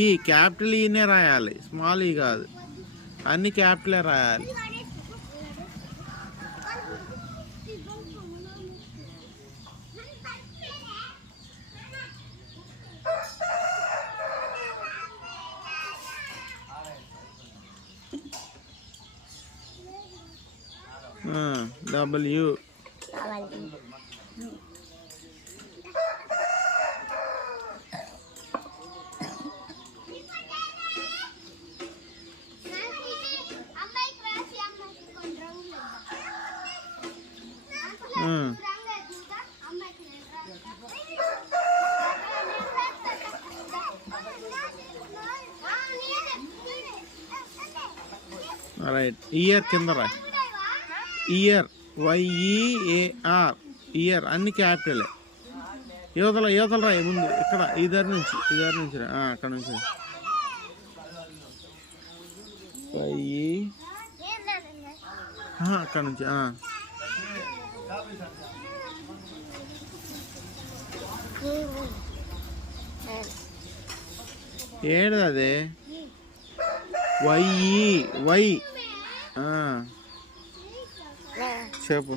ఈ క్యాపిటల్ ఈనే రాయాలి, స్మాల్ ఈ కాదు. అన్ని క్యాపిటలే రాయాలి. W right. ఇయర్ కింద రా. ఇయర్ YEAR ఇయర్ అన్ని క్యాపిటలే. యువతల రా ముందు. ఇక్కడ ఇద్దరి నుంచి రా. అక్కడ నుంచి అక్కడ నుంచి ఏడు అదే వై చెప్పు.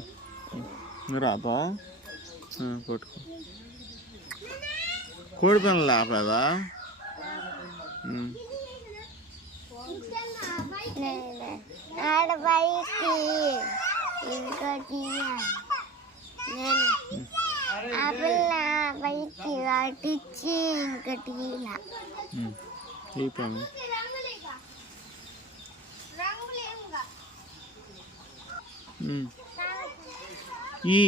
రాదా కొట్టుకో. కోడి పనులు ఆపలేదా? ఈ పని ఏ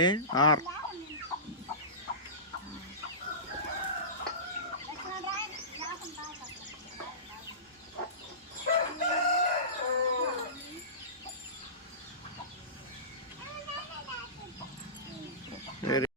AR